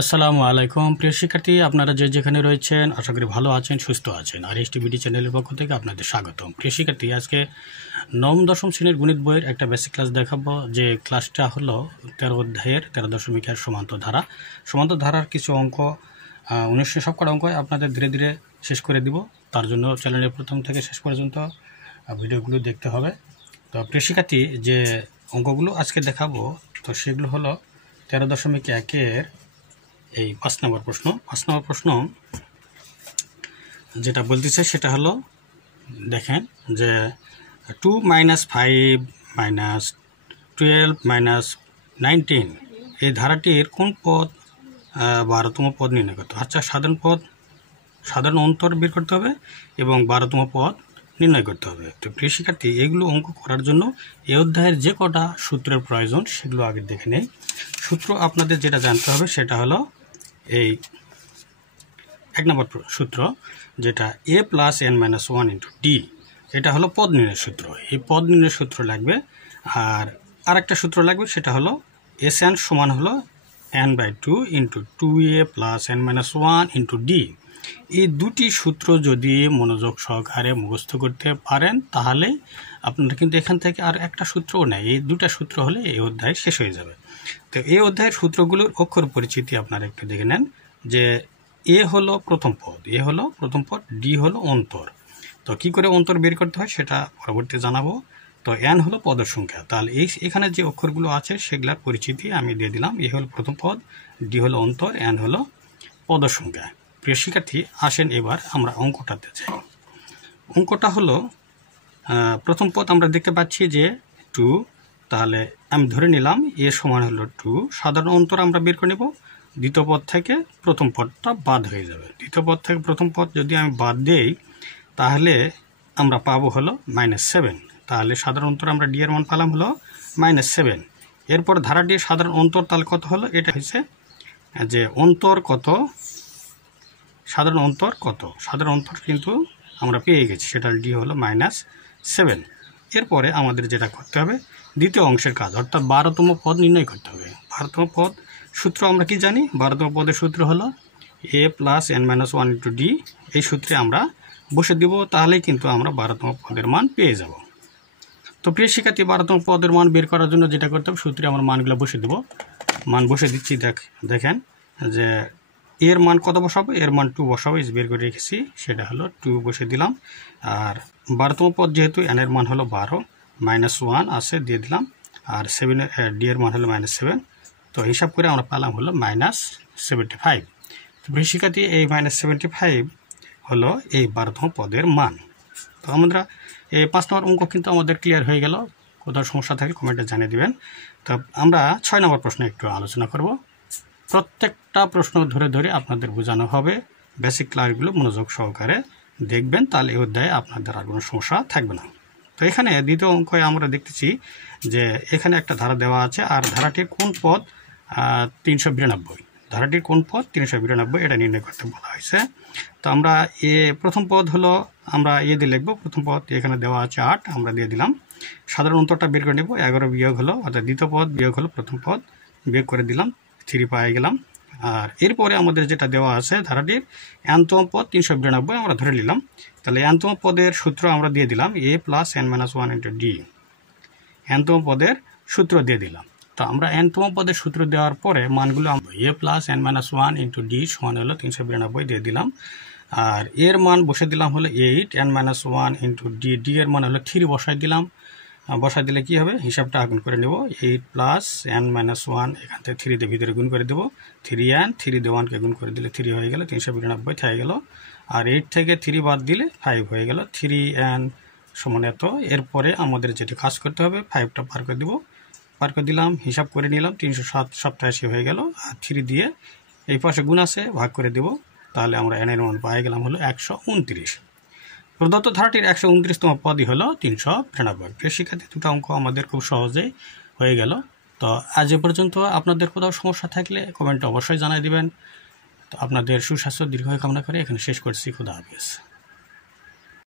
আসসালামু আলাইকুম প্রিয় শিক্ষার্থী, আপনারা যেখানে রয়েছেন আশা করি ভালো আছেন, সুস্থ আছেন। আর এসটিবিডি চ্যানেলের পক্ষ থেকে আপনাদের স্বাগতম। প্রিয় শিক্ষার্থী, আজকে নবম দশম শ্রেণীর গণিত বইয়ের একটা বেসিক ক্লাস দেখাবো। যে ক্লাসটা হলো 13 অধ্যায়ের 13.1 সমান্তর ধারা। সমান্তর ধারার কিছু অঙ্ক 19 সবকটা অঙ্ক আপনাদের ধীরে ধীরে শেষ করে দিব। তার জন্য চ্যানেলের প্রথম থেকে শেষ পর্যন্ত ভিডিওগুলো দেখতে হবে। তো প্রিয় শিক্ষার্থী, যে অঙ্কগুলো আজকে দেখাবো তো সেগুলো হলো 13.1-এর এই 5 নম্বর প্রশ্ন যেটা বলতেছে সেটা হলো, দেখেন যে 2 - 5 - 12 - 19 এই ধারাটির কোন পদ 12তম পদ নির্ণয় করতে হবে। আচ্ছা, সাধারণ অন্তর বের করতে হবে এবং 12তম পদ নির্ণয় করতে হবে। তো প্রিয় শিক্ষার্থী, এগুলো অঙ্ক করার জন্য এই অধ্যায়ের যে কটা সূত্রের প্রয়োজন সেগুলো আগে দেখে নেই। সূত্র আপনাদের যেটা জানতে হবে সেটা হলো এই 1 নম্বর সূত্র, যেটা a + n - 1 × d। এটা হলো পদ নির্ণয়ের সূত্র। এই পদ নির্ণয়ের সূত্র লাগবে। আর আরেকটা সূত্র লাগবে, সেটা হলো Sn সমান হলো n/2 × 2a + n - 1 × d। এই দুটি সূত্র যদি মনোযোগ সহকারে মুখস্থ করতে পারেন তাহলে আপনারা কিন্তু এখান থেকে আর একটা সূত্রও নেই, এই দুটা সূত্র হলে এই অধ্যায় শেষ হয়ে যাবে। তো এই অধ্যায়ের সূত্রগুলোর অক্ষর পরিচিতি আপনারা একটু দেখে নেন। যে এ হলো প্রথম পদ, ডি হলো অন্তর। তো কি করে অন্তর বের করতে হয় সেটা পরবর্তীতে জানাবো। তো এন হলো পদের সংখ্যা। তাহলে এখানে যে অক্ষরগুলো আছে সেগুলোর পরিচিতি আমি দিয়ে দিলাম। এ হলো প্রথম পদ, ডি হলো অন্তর, এন হলো পদের সংখ্যা। প্রিয় শিক্ষার্থী, আসেন এবার আমরা অঙ্কটাতে যাই। অঙ্কটা হলো প্রথম পদ আমরা দেখতে পাচ্ছি যে 2। তাহলে আমি ধরে নিলাম এ সমান হলো 2। সাধারণ অন্তর আমরা বের করে নেব। দ্বিতীয় পদ থেকে প্রথম পদটা বাদ হয়ে যাবে। দ্বিতীয় পদ থেকে প্রথম পদ যদি আমি বাদ দেই তাহলে আমরা পাবো হলো -7। তাহলে সাধারণ অন্তর আমরা ডি এর মান পেলাম হলো -7। এরপর ধারাটির সাধারণ অন্তর তাহলে কত হলো, এটা হচ্ছে যে অন্তর কত, সাধারণ অন্তর কত। সাধারণ অন্তর কিন্তু আমরা পেয়ে গেছি, সেটা ডি হলো -7। এরপরে আমাদের যেটা করতে হবে দ্বিতীয় অংশের কাজ, অর্থাৎ 12তম পদ নির্ণয় করতে হবে। 12তম পদ সূত্র আমরা কি জানি? 12তম পদের সূত্র হলো a + n - 1 × d। এই সূত্রে আমরা বসে দিব, তাহলেই কিন্তু আমরা 12তম পদের মান পেয়ে যাব। তো প্রিয় শিক্ষার্থী, 12তম পদের মান বের করার জন্য যেটা করতে হবে, সূত্রে আমরা মানগুলো বসে দেব। মান বসে দিচ্ছি। দেখেন যে এর মান কত বসাবো, এর মান 2 বসাবো, বের করে রেখেছি, সেটা হলো 2 বসে দিলাম। আর 12তম পদ যেহেতু n এর মান হলো 12, -1 আছে দিয়ে দিলাম। আর 7 ডি এর মান হলো -7। তো হিসাব করে আমরা পেলাম হলো -75। তো প্রিয় শিক্ষার্থী, এই -75 হলো এই 12তম পদের মান। তো আমরা এই 5 নম্বর অঙ্ক কিন্তু আমাদের ক্লিয়ার হয়ে গেল। কোথাও সমস্যা থাকলে কমেন্টে জানিয়ে দিবেন। তো আমরা 6 নম্বর প্রশ্ন একটু আলোচনা করব। প্রত্যেকটা প্রশ্ন ধরে ধরে আপনাদের বোঝানো হবে। বেসিক ক্লাসগুলো মনোযোগ সহকারে দেখবেন, তাহলে এই অধ্যায়ে আপনাদের আর কোনো সমস্যা থাকবে না। তো এখানে দ্বিতীয় অঙ্কে আমরা দেখতেছি যে এখানে একটা ধারা দেওয়া আছে, আর ধারাটির কোন পদ 392। ধারাটির কোন পদ 392 এটা নির্ণয় করতে বলা হয়েছে। তো আমরা প্রথম পদ হলো আমরা দিয়ে লিখবো। প্রথম পদ এখানে দেওয়া আছে 8, আমরা দিয়ে দিলাম। সাধারণ অন্তরটা বের করে নেব। 11 বিয়োগ হলো, অর্থাৎ দ্বিতীয় পদ বিয়োগ হলো প্রথম পদ, বিয়োগ করে দিলাম, 3 পেয়ে গেলাম। আর এরপরে আমাদের যেটা দেওয়া আছে ধারাটির nতম পদ 392 আমরা ধরে নিলাম। তাহলে nতম পদের সূত্র আমরা দিয়ে দিলাম a + n - 1 × d। nতম পদের সূত্র দিয়ে দিলাম। তো আমরা nতম পদের সূত্র দেওয়ার পরে মানগুলো a + n - 1 × d সমান হলো 392 দিয়ে দিলাম। আর এর মান বসে দিলাম হলো 8, n - 1 × d, d এর মান হলো 3 বসাই দিলাম। বসাই দিলে কি হবে, হিসাবটা গুণ করে নেব। 8 + n - 1 এখান থেকে 3 দিয়ে ভিতরে গুণ করে দেব। 3n, 3 দিয়ে 1কে গুণ করে দিলে 3 হয়ে গেল, 392 থেকে গেল। আর 8 থেকে 3 বাদ দিলে 5 হয়ে গেল, 3n সমান এত। এরপরে আমাদের যেটা কাজ করতে হবে, 5টা পার করে দিব, পার করে দিলাম, হিসাব করে নিলাম, 387 হয়ে গেল। আর 3 দিয়ে এই পাশে গুণ আছে, ভাগ করে দেব। তাহলে আমরা n এর মান পেয়ে গেলাম হলো 129। প্রদত্ত ধারাটির 129তম পদই হলো 392। প্রিয় শিক্ষার্থী, দুটো অঙ্ক আমাদের খুব সহজেই হয়ে গেল। তো আজ এ পর্যন্ত। আপনাদের কোথাও সমস্যা থাকলে কমেন্টে অবশ্যই জানাই দিবেন। তো আপনাদের সুস্বাস্থ্য দীর্ঘায়ু কামনা করে এখানে শেষ করছি। খুদা হাফেজ।